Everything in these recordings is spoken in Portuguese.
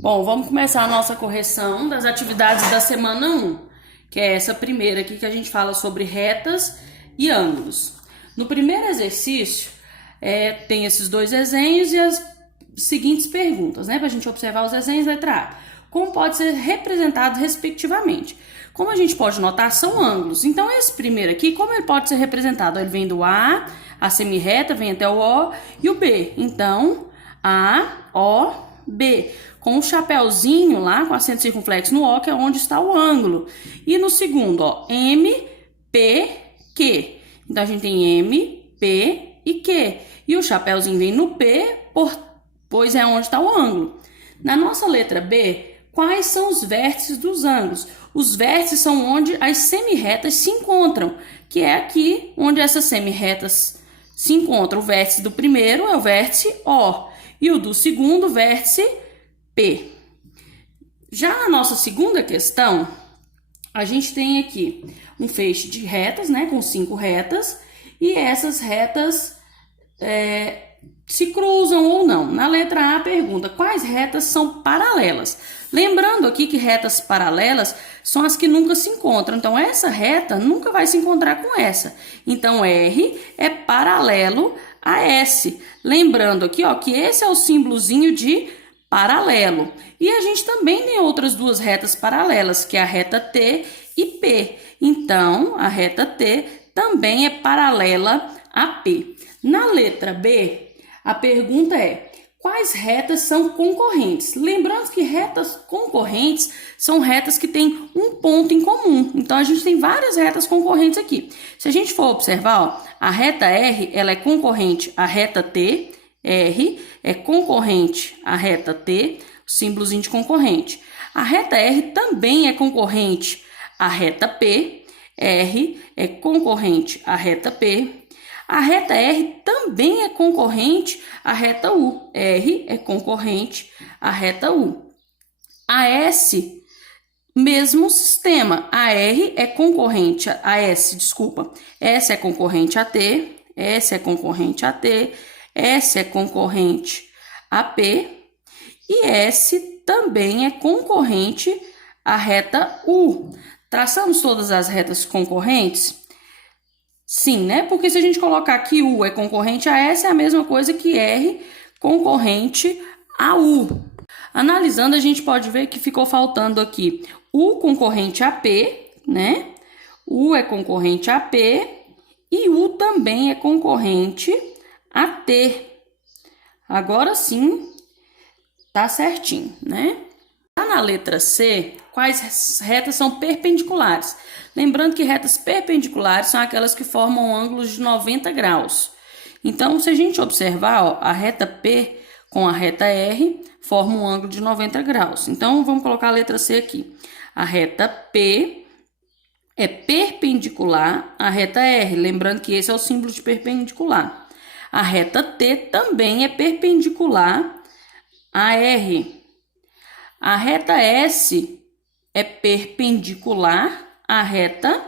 Bom, vamos começar a nossa correção das atividades da semana 1, que é essa primeira aqui que a gente fala sobre retas e ângulos. No primeiro exercício, tem esses dois desenhos e as seguintes perguntas, né? Para a gente observar os desenhos, letra A. Como pode ser representado respectivamente? Como a gente pode notar, são ângulos. Então, esse primeiro aqui, como ele pode ser representado? Ele vem do a semirreta, vem até o O e o B. Então, A, O, B. Com um chapéuzinho lá, com acento circunflexo no O, que é onde está o ângulo. E no segundo, ó, M, P, Q. Então, a gente tem M, P e Q. E o chapéuzinho vem no P, pois é onde está o ângulo. Na nossa letra B, quais são os vértices dos ângulos? Os vértices são onde as semirretas se encontram, que é aqui onde essas semirretas se encontram. O vértice do primeiro é o vértice O e o do segundo, o vértice P. Já na nossa segunda questão, a gente tem aqui um feixe de retas, né, com 5 retas, e essas retas se cruzam ou não. Na letra A, pergunta quais retas são paralelas. Lembrando aqui que retas paralelas são as que nunca se encontram. Então, essa reta nunca vai se encontrar com essa. Então, R é paralelo a S. Lembrando aqui, ó, que esse é o símbolozinho de paralelo. E a gente também tem outras duas retas paralelas, que é a reta T e P. Então, a reta T também é paralela a P. Na letra B, a pergunta é: quais retas são concorrentes? Lembrando que retas concorrentes são retas que têm um ponto em comum. Então, a gente tem várias retas concorrentes aqui. Se a gente for observar, ó, a reta R ela é concorrente à reta T, R é concorrente à reta T, símbolozinho de concorrente. A reta R também é concorrente à reta P, R é concorrente à reta P. A reta R também é concorrente à reta U. R é concorrente à reta U. A S, mesmo sistema. A R é concorrente a S, desculpa. S é concorrente a T, S é concorrente a T, S é concorrente a P e S também é concorrente à reta U. Traçamos todas as retas concorrentes? Sim, né? Porque se a gente colocar que U é concorrente a S, é a mesma coisa que R concorrente a U. Analisando, a gente pode ver que ficou faltando aqui U concorrente a P, né? U é concorrente a P e U também é concorrente a T. Agora sim, tá certinho, né? Na letra C, quais retas são perpendiculares? Lembrando que retas perpendiculares são aquelas que formam ângulos de 90 graus. Então, se a gente observar, ó, a reta P com a reta R formam um ângulo de 90 graus. Então, vamos colocar a letra C aqui. A reta P é perpendicular à reta R. Lembrando que esse é o símbolo de perpendicular. A reta T também é perpendicular a R. A reta S é perpendicular à reta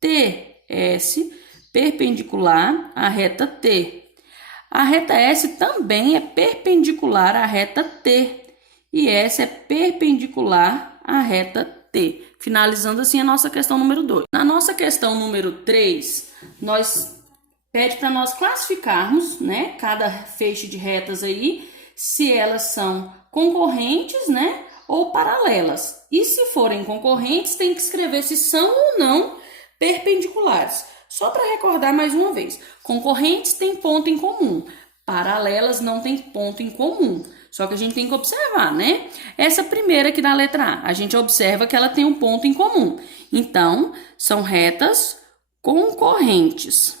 T. S perpendicular à reta T. A reta S também é perpendicular à reta T. E S é perpendicular à reta T. Finalizando assim a nossa questão número 2. Na nossa questão número 3, pede para nós classificarmos, né, cada feixe de retas aí, se elas são concorrentes, né, ou paralelas. E se forem concorrentes, tem que escrever se são ou não perpendiculares. Só para recordar mais uma vez, concorrentes têm ponto em comum, paralelas não têm ponto em comum. Só que a gente tem que observar, né? Essa primeira aqui na letra A, a gente observa que ela tem um ponto em comum. Então, são retas concorrentes.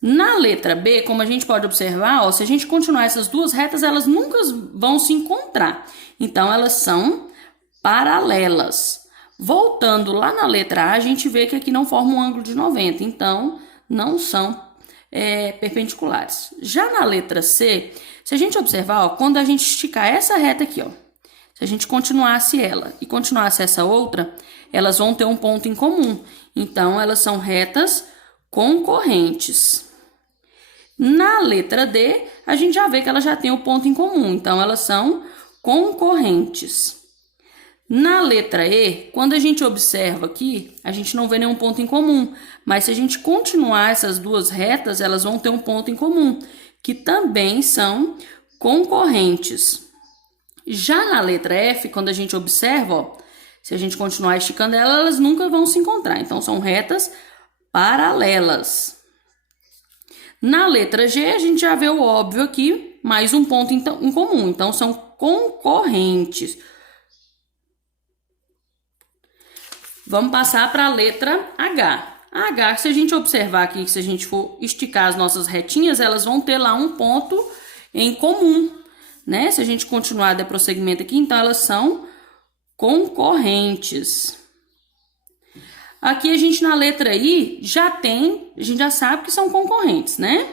Na letra B, como a gente pode observar, ó, se a gente continuar essas duas retas, elas nunca vão se encontrar. Então, elas são paralelas. Voltando lá na letra A, a gente vê que aqui não forma um ângulo de 90. Então, não são perpendiculares. Já na letra C, se a gente observar, ó, quando a gente esticar essa reta aqui, ó, se a gente continuasse ela e continuasse essa outra, elas vão ter um ponto em comum. Então, elas são retas concorrentes. Na letra D, a gente já vê que elas já têm o ponto em comum. Então, elas são concorrentes. Na letra E, quando a gente observa aqui, a gente não vê nenhum ponto em comum, mas se a gente continuar essas duas retas, elas vão ter um ponto em comum, que também são concorrentes. Já na letra F, quando a gente observa, ó, se a gente continuar esticando ela, elas nunca vão se encontrar. Então, são retas paralelas. Na letra G, a gente já vê o óbvio aqui, mais um ponto em comum. Então, são concorrentes. Vamos passar para a letra H. A H, se a gente observar aqui, se a gente for esticar as nossas retinhas, elas vão ter lá um ponto em comum, né? Se a gente continuar de prosseguimento aqui, então elas são concorrentes. Aqui a gente na letra I a gente já sabe que são concorrentes, né?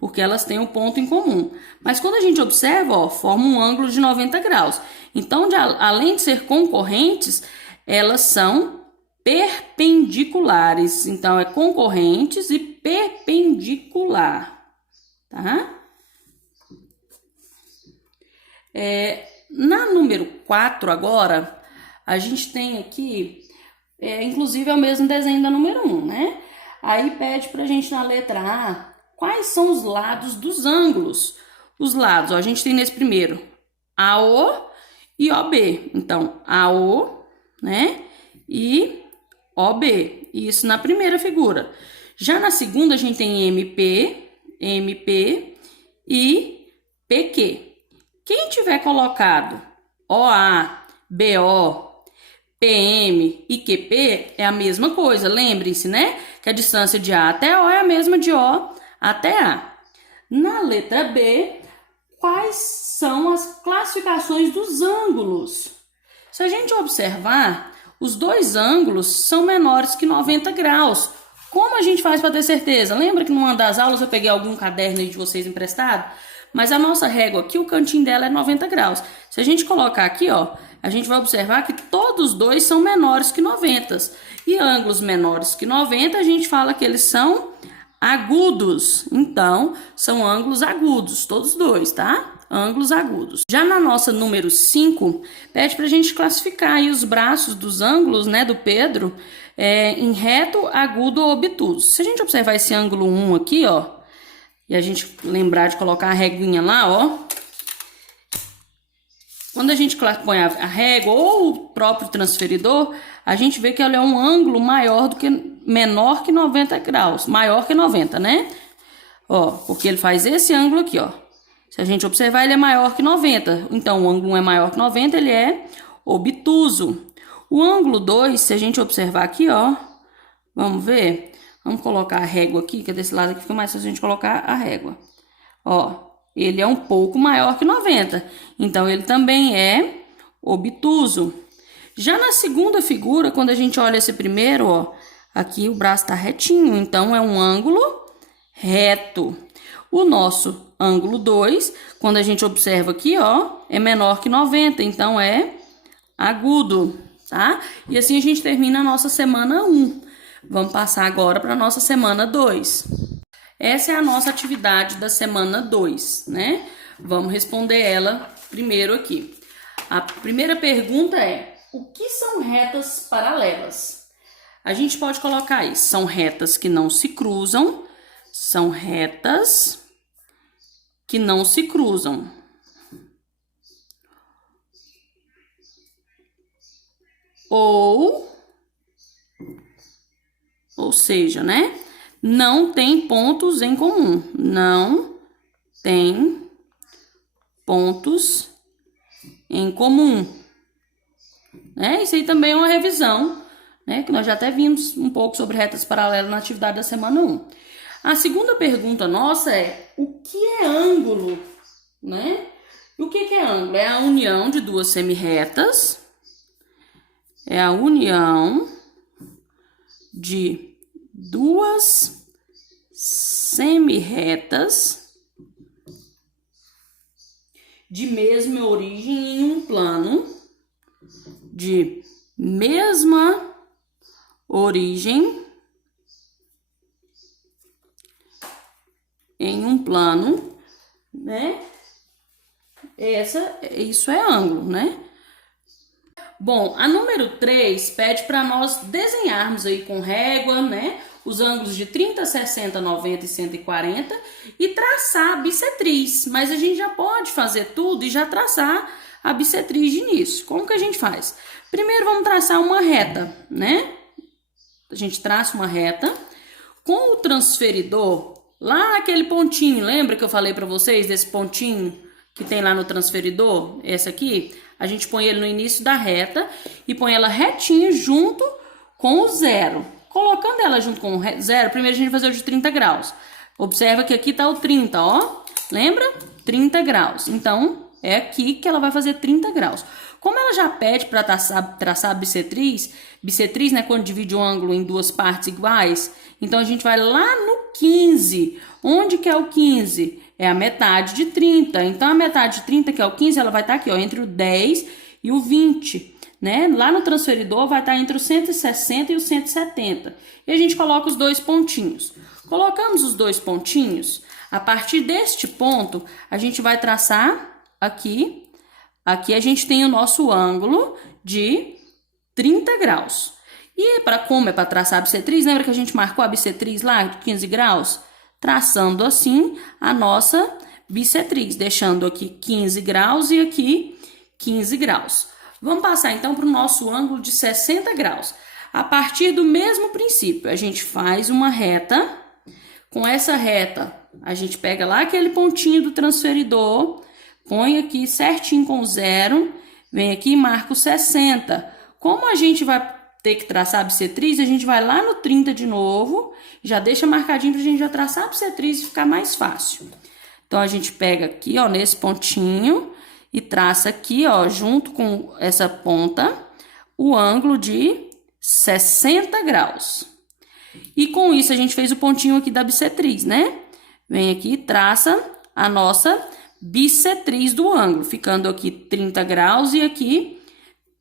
Porque elas têm um ponto em comum. Mas quando a gente observa, ó, forma um ângulo de 90 graus. Então, além de ser concorrentes, elas são perpendiculares. Então, é concorrentes e perpendicular, tá? Na número 4 agora, a gente tem aqui, inclusive é o mesmo desenho da número 1, né? Aí pede pra gente na letra A, quais são os lados dos ângulos? Os lados, ó, a gente tem nesse primeiro, AO e OB. Então, AO, né? E OB. Isso na primeira figura. Já na segunda, a gente tem MP e PQ. Quem tiver colocado OA, BO, PM e QP é a mesma coisa. Lembrem-se, né? Que a distância de A até O é a mesma de O até A. Na letra B, quais são as classificações dos ângulos? Se a gente observar, os dois ângulos são menores que 90 graus. Como a gente faz para ter certeza? Lembra que numa das aulas eu peguei algum caderno aí de vocês emprestado? Mas a nossa régua aqui, o cantinho dela é 90 graus. Se a gente colocar aqui, ó, a gente vai observar que todos os dois são menores que 90. E ângulos menores que 90, a gente fala que eles são agudos. Então, são ângulos agudos, todos dois, tá? Ângulos agudos. Já na nossa número 5, pede pra gente classificar aí os braços dos ângulos, né, do Pedro, em reto, agudo ou obtuso. Se a gente observar esse ângulo 1 aqui, ó, e a gente lembrar de colocar a reguinha lá, ó. Quando a gente põe a régua ou o próprio transferidor, a gente vê que ele é um ângulo menor que 90 graus. Maior que 90, né? Ó, porque ele faz esse ângulo aqui, ó. Se a gente observar, ele é maior que 90. Então, o ângulo 1 é maior que 90, ele é obtuso. O ângulo 2, se a gente observar aqui, ó. Vamos ver? Vamos colocar a régua aqui, que é desse lado aqui fica mais fácil a gente colocar a régua. Ó, ele é um pouco maior que 90. Então, ele também é obtuso. Já na segunda figura, quando a gente olha esse primeiro, ó, aqui o braço tá retinho. Então, é um ângulo reto. O nosso ângulo 2, quando a gente observa aqui, ó, é menor que 90. Então, é agudo, tá? E assim a gente termina a nossa semana 1. Vamos passar agora para a nossa semana 2. Essa é a nossa atividade da semana 2, né? Vamos responder ela primeiro aqui. A primeira pergunta é: o que são retas paralelas? A gente pode colocar aí, são retas que não se cruzam, são retas que não se cruzam. Ou seja, né? Não tem pontos em comum. Não tem pontos em comum. Né? Isso aí também é uma revisão, né? Que nós já até vimos um pouco sobre retas paralelas na atividade da semana 1. A segunda pergunta nossa é: o que é ângulo? Né? E o que é ângulo? É a união de duas semirretas. É a união de duas semirretas de mesma origem em um plano, de mesma origem em um plano, né? Isso é ângulo, né? Bom, a número 3 pede para nós desenharmos aí com régua, né? Os ângulos de 30, 60, 90 e 140 e traçar a bissetriz. Mas a gente já pode fazer tudo e já traçar a bissetriz de início. Como que a gente faz? Primeiro vamos traçar uma reta, né? A gente traça uma reta com o transferidor, lá naquele pontinho, lembra que eu falei para vocês desse pontinho que tem lá no transferidor? Esse aqui, a gente põe ele no início da reta e põe ela retinho junto com o zero. Colocando ela junto com o zero, primeiro a gente vai fazer o de 30 graus. Observa que aqui tá o 30, ó. Lembra? 30 graus. Então, é aqui que ela vai fazer 30 graus. Como ela já pede para traçar a bissetriz, né, quando divide o ângulo em duas partes iguais, então a gente vai lá no 15. Onde que é o 15? É a metade de 30. Então, a metade de 30, que é o 15, ela vai estar aqui, ó, entre o 10 e o 20. Né? Lá no transferidor vai estar entre o 160 e o 170. E a gente coloca os dois pontinhos. Colocamos os dois pontinhos, a partir deste ponto, a gente vai traçar aqui. Aqui a gente tem o nosso ângulo de 30 graus. E como é para traçar a bissetriz, lembra que a gente marcou a bissetriz lá de 15 graus? Traçando assim a nossa bissetriz, deixando aqui 15 graus e aqui 15 graus. Vamos passar então para o nosso ângulo de 60 graus. A partir do mesmo princípio, a gente faz uma reta. Com essa reta, a gente pega lá aquele pontinho do transferidor, põe aqui certinho com o zero, vem aqui e marca o 60. Como a gente vai ter que traçar a bissetriz, a gente vai lá no 30 de novo, já deixa marcadinho para a gente já traçar a bissetriz e ficar mais fácil. Então, a gente pega aqui, ó, nesse pontinho e traça aqui, ó, junto com essa ponta, o ângulo de 60 graus. E com isso, a gente fez o pontinho aqui da bissetriz, né? Vem aqui e traça a nossa bissetriz do ângulo, ficando aqui 30 graus e aqui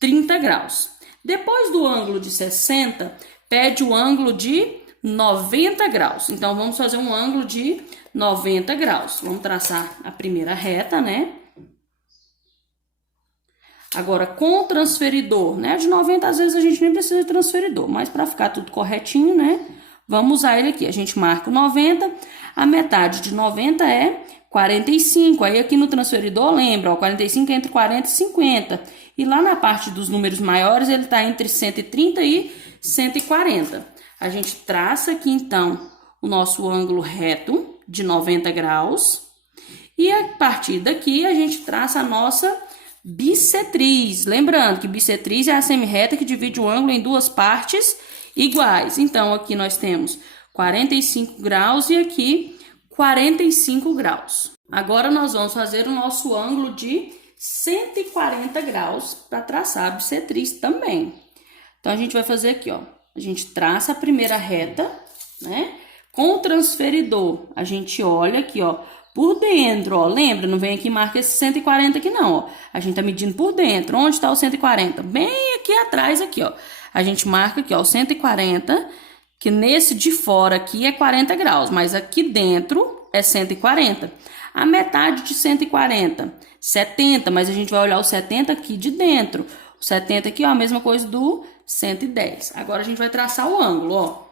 30 graus. Depois do ângulo de 60, pede o ângulo de 90 graus. Então, vamos fazer um ângulo de 90 graus. Vamos traçar a primeira reta, né? Agora, com o transferidor, né? De 90, às vezes, a gente nem precisa de transferidor, mas para ficar tudo corretinho, né? Vamos usar ele aqui. A gente marca o 90, a metade de 90 é 45. Aí, aqui no transferidor, lembra, ó, 45 é entre 40 e 50. E lá na parte dos números maiores, ele está entre 130 e 140. A gente traça aqui, então, o nosso ângulo reto de 90 graus. E a partir daqui, a gente traça a nossa bissetriz. Lembrando que bissetriz é a semirreta que divide o ângulo em duas partes iguais. Então, aqui nós temos 45 graus e aqui 45 graus. Agora, nós vamos fazer o nosso ângulo de 140 graus para traçar a bissetriz também. Então, a gente vai fazer aqui, ó. A gente traça a primeira reta, né? Com o transferidor, a gente olha aqui, ó, por dentro, ó. Lembra? Não vem aqui e marca esse 140 aqui, não, ó. A gente tá medindo por dentro. Onde tá o 140? Bem aqui atrás, aqui, ó. A gente marca aqui, ó, o 140, que nesse de fora aqui é 40 graus, mas aqui dentro é 140. A metade de 140, 70, mas a gente vai olhar o 70 aqui de dentro. O 70 aqui, ó, a mesma coisa do 110. Agora, a gente vai traçar o ângulo, ó.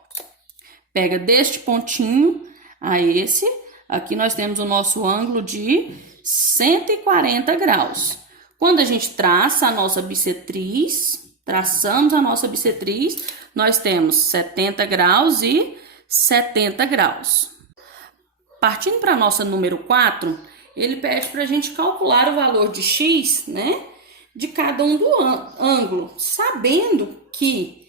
Pega deste pontinho a esse. Aqui nós temos o nosso ângulo de 140 graus. Quando a gente traça a nossa bissetriz, traçamos a nossa bissetriz, nós temos 70 graus e 70 graus. Partindo para a nossa número 4, ele pede para a gente calcular o valor de x, né, de cada um do ângulo, sabendo que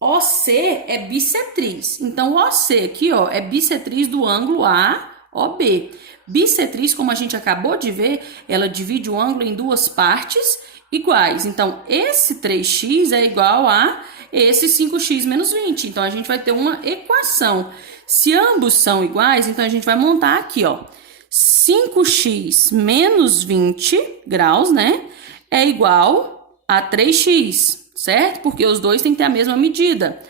OC é bissetriz. Então, OC aqui, ó, é bissetriz do ângulo AOB. Bissetriz, como a gente acabou de ver, ela divide o ângulo em duas partes iguais. Então, esse 3x é igual a esse 5x menos 20. Então, a gente vai ter uma equação. Se ambos são iguais, então a gente vai montar aqui, ó. 5x menos 20 graus, né, é igual a 3x, certo? Porque os dois têm que ter a mesma medida.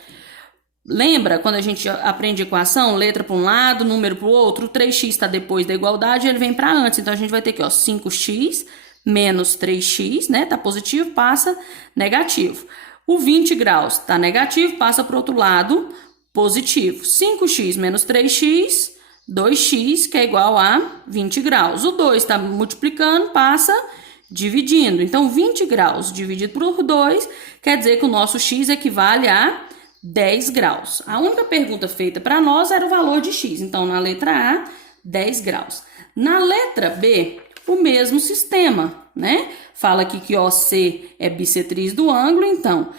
Lembra quando a gente aprende equação, letra para um lado, número para o outro, o 3x está depois da igualdade, ele vem para antes. Então, a gente vai ter aqui, ó, 5x menos 3x, né? Tá positivo, passa negativo. O 20 graus tá negativo, passa para o outro lado, positivo. 5x menos 3x, 2x, que é igual a 20 graus. O 2 está multiplicando, passa dividindo. Então, 20 graus dividido por 2 quer dizer que o nosso x equivale a 10 graus. A única pergunta feita para nós era o valor de x. Então, na letra A, 10 graus. Na letra B, o mesmo sistema, né? Fala aqui que OC é bissetriz do ângulo, então,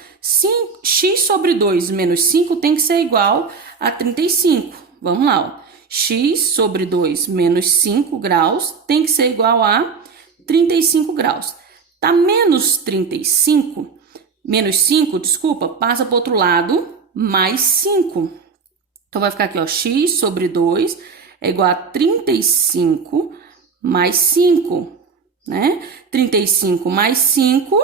x sobre 2 menos 5 tem que ser igual a 35. Vamos lá, ó. X sobre 2 menos 5 graus tem que ser igual a 35 graus. Tá menos 35, menos 5, desculpa, passa para o outro lado, mais 5. Então, vai ficar aqui, ó, x sobre 2 é igual a 35 mais 5, né? 35 mais 5,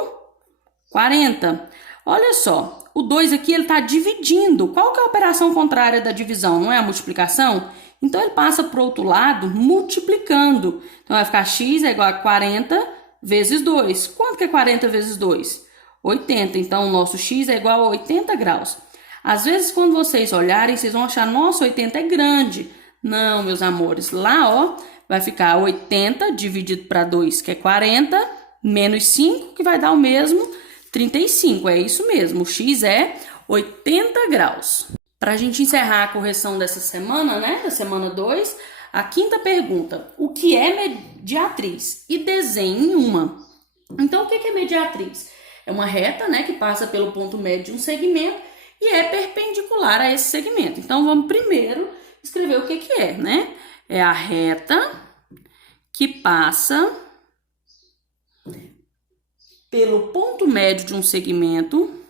40. Olha só, o 2 aqui, ele tá dividindo. Qual que é a operação contrária da divisão? Não é a multiplicação? Então, ele passa para o outro lado multiplicando. Então, vai ficar x é igual a 40 vezes 2. Quanto que é 40 vezes 2? 80. Então, o nosso x é igual a 80 graus. Às vezes, quando vocês olharem, vocês vão achar, nossa, 80 é grande. Não, meus amores, lá, ó, vai ficar 80 dividido para 2, que é 40, menos 5, que vai dar o mesmo 35. É isso mesmo, o x é 80 graus. Para a gente encerrar a correção dessa semana, né, da semana 2, a quinta pergunta: o que é mediatriz? E desenhe uma. Então, o que é mediatriz? É uma reta, né, que passa pelo ponto médio de um segmento e é perpendicular a esse segmento. Então, vamos primeiro escrever o que é, né? É a reta que passa pelo ponto médio de um segmento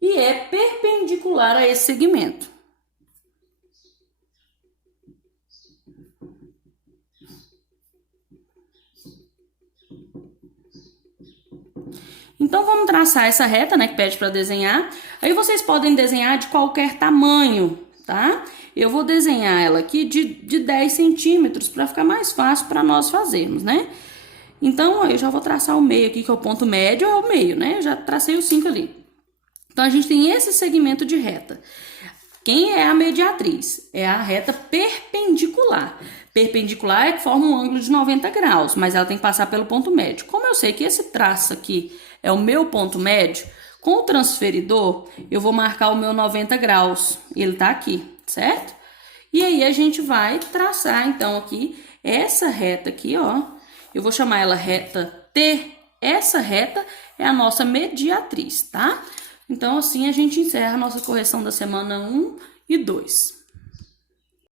e é perpendicular a esse segmento. Então, vamos traçar essa reta, né, que pede para desenhar. Aí, vocês podem desenhar de qualquer tamanho, tá? Eu vou desenhar ela aqui de 10 centímetros para ficar mais fácil para nós fazermos, né? Então, ó, eu já vou traçar o meio aqui, que é o ponto médio, é o meio, né? Eu já tracei os 5 ali. Então, a gente tem esse segmento de reta. Quem é a mediatriz? É a reta perpendicular. Perpendicular é que forma um ângulo de 90 graus, mas ela tem que passar pelo ponto médio. Como eu sei que esse traço aqui é o meu ponto médio, com o transferidor, eu vou marcar o meu 90 graus. Ele tá aqui, certo? E aí, a gente vai traçar, então, aqui, essa reta aqui, ó. Eu vou chamar ela reta T. Essa reta é a nossa mediatriz, tá? Então, assim, a gente encerra a nossa correção da semana 1 e 2.